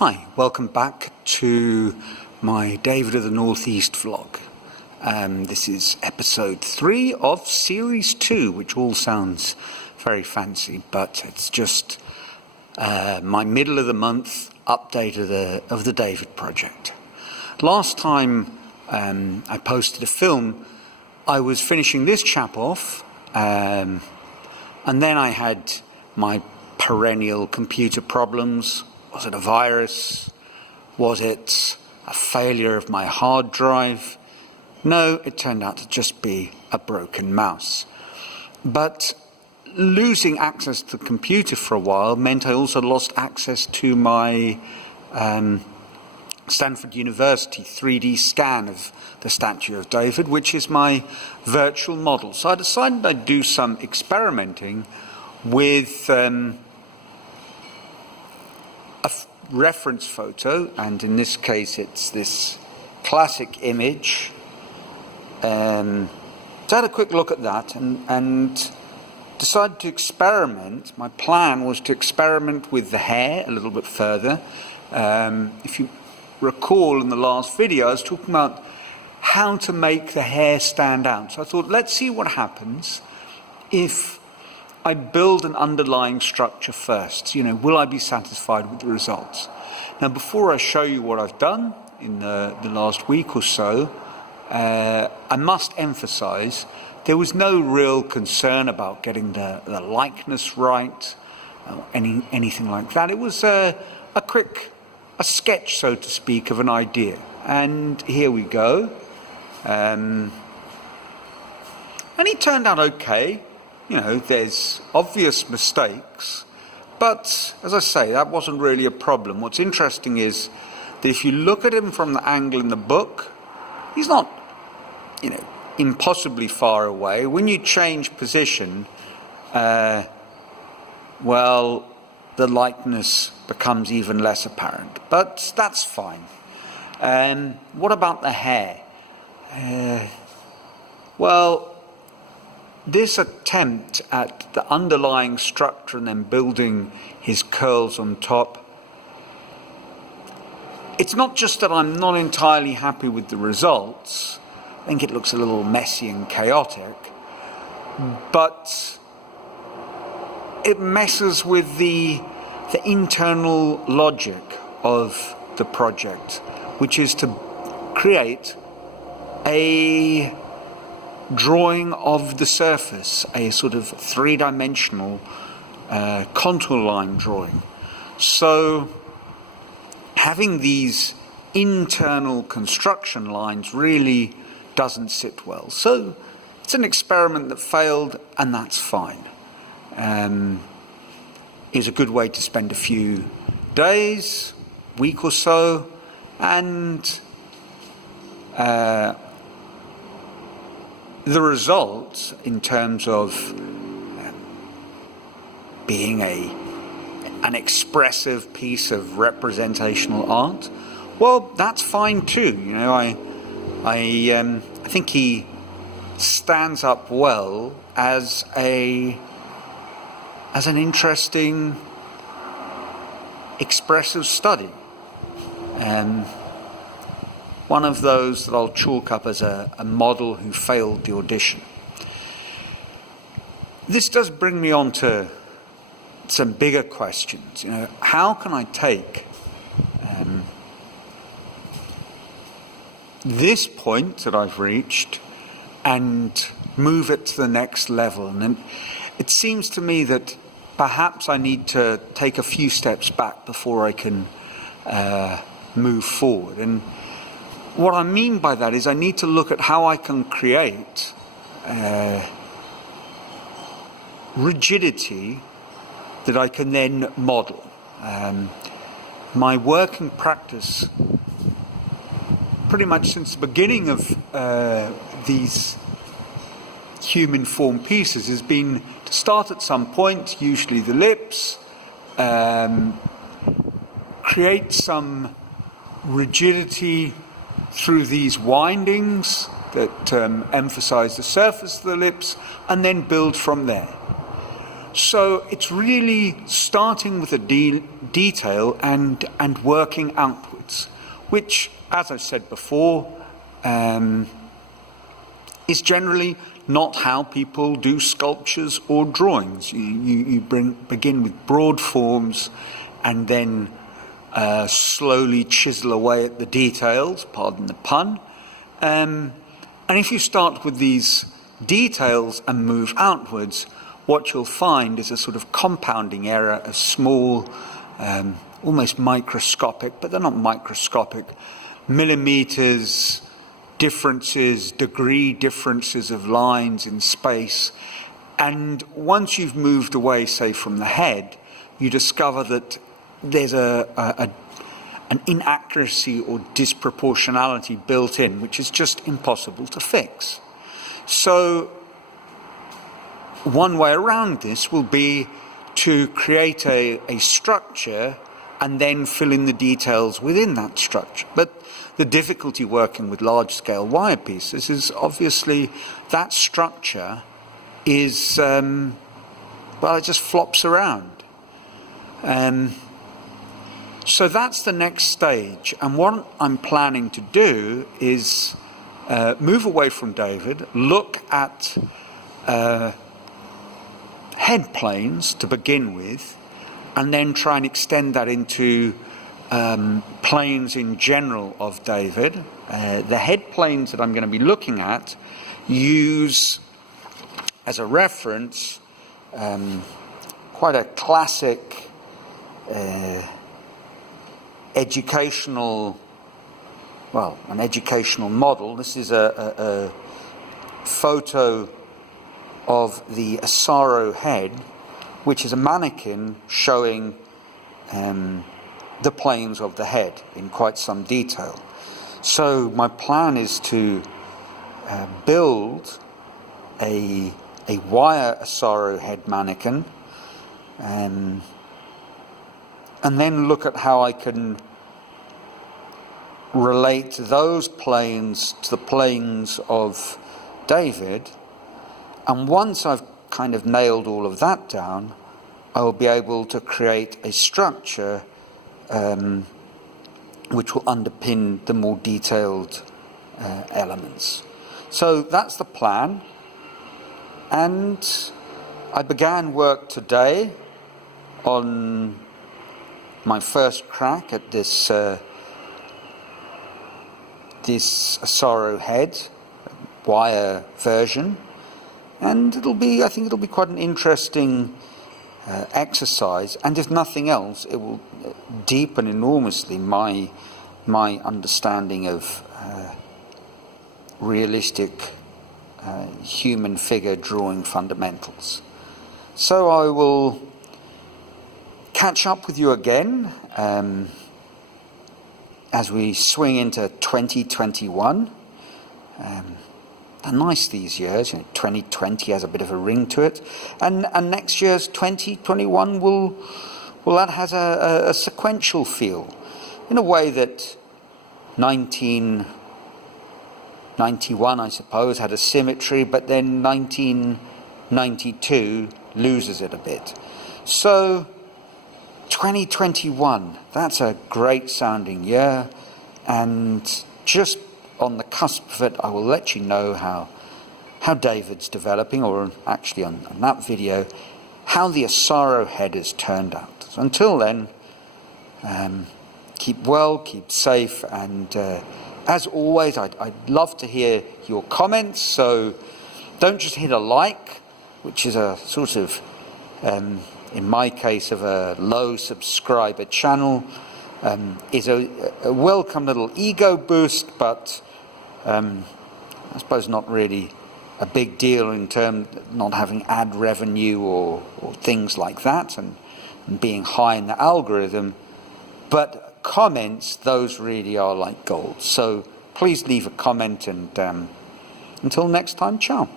Hi, welcome back to my David of the Northeast vlog. This is episode 3 of series 2, which all sounds very fancy, but it's just my middle of the month update of the David project. Last time I posted a film, I was finishing this chap off, and then I had my perennial computer problems. Was it a virus? Was it a failure of my hard drive? No, it turned out to just be a broken mouse. But losing access to the computer for a while meant I also lost access to my Stanford University 3D scan of the statue of David, which is my virtual model. So I decided I'd do some experimenting with a reference photo, and in this case it's this classic image. So I had a quick look at that and decided to experiment. My plan was to experiment with the hair a little bit further. If you recall, in the last video I was talking about how to make the hair stand out. So I thought, let's see what happens if I build an underlying structure first. Will I be satisfied with the results? Now, before I show you what I've done in the last week or so, I must emphasize there was no real concern about getting the likeness right, or anything like that. It was a sketch, so to speak, of an idea. And here we go. And it turned out okay. There's obvious mistakes, but as I say, that wasn't really a problem. What's interesting is that if you look at him from the angle in the book, he's not, impossibly far away. When you change position, the likeness becomes even less apparent, but that's fine. What about the hair? This attempt at the underlying structure and then building his curls on top, it's not just that I'm not entirely happy with the results. I think it looks a little messy and chaotic, but it messes with the internal logic of the project, which is to create a drawing of the surface, a sort of three-dimensional contour line drawing. So having these internal construction lines really doesn't sit well. So it's an experiment that failed, and that's fine. It's a good way to spend a few days, week or so, and the result, in terms of being an expressive piece of representational art, well, that's fine too. I think he stands up well as an interesting expressive study. One of those that I'll chalk up as a model who failed the audition. This does bring me on to some bigger questions. How can I take this point that I've reached and move it to the next level? And it seems to me that perhaps I need to take a few steps back before I can move forward. And what I mean by that is I need to look at how I can create rigidity that I can then model. My working practice, pretty much since the beginning of these human form pieces, has been to start at some point, usually the lips, create some rigidity through these windings that emphasize the surface of the lips, and then build from there. So it's really starting with a detail and working outwards, which, as I said before, is generally not how people do sculptures or drawings. You begin with broad forms and then slowly chisel away at the details, pardon the pun. And if you start with these details and move outwards, what you'll find is a sort of compounding error, a small, almost microscopic, but they're not microscopic, millimeters differences, degree differences of lines in space. And once you've moved away, say, from the head, you discover that there's an inaccuracy or disproportionality built in, which is just impossible to fix. So one way around this will be to create a structure and then fill in the details within that structure. But the difficulty working with large-scale wire pieces is obviously that structure is, well, it just flops around. So that's the next stage. And what I'm planning to do is move away from David, look at head planes to begin with, and then try and extend that into planes in general of David. The head planes that I'm going to be looking at use as a reference quite a classic an educational model. This is a photo of the Asaro head, which is a mannequin showing the planes of the head in quite some detail. So my plan is to build a wire Asaro head mannequin, and then look at how I can relate those planes to the planes of David. And once I've kind of nailed all of that down, I will be able to create a structure which will underpin the more detailed elements. So that's the plan. And I began work today on my first crack at this Asaro head wire version, and I think it'll be quite an interesting exercise, and if nothing else, it will deepen enormously my understanding of realistic human figure drawing fundamentals. So I will catch up with you again as we swing into 2021. They're nice these years. 2020 has a bit of a ring to it, and next year's 2021 that has a sequential feel, in a way that 1991, I suppose, had a symmetry, but then 1992 loses it a bit. So 2021, that's a great sounding year, and just on the cusp of it, I will let you know how David's developing, or actually on that video, how the Asaro head has turned out. So until then, keep well, keep safe, and as always, I'd love to hear your comments, so don't just hit a like, which is a sort of, in my case, of a low subscriber channel, is a welcome little ego boost, but I suppose not really a big deal in terms of not having ad revenue or things like that, and being high in the algorithm. But comments, those really are like gold. So please leave a comment, and until next time, ciao.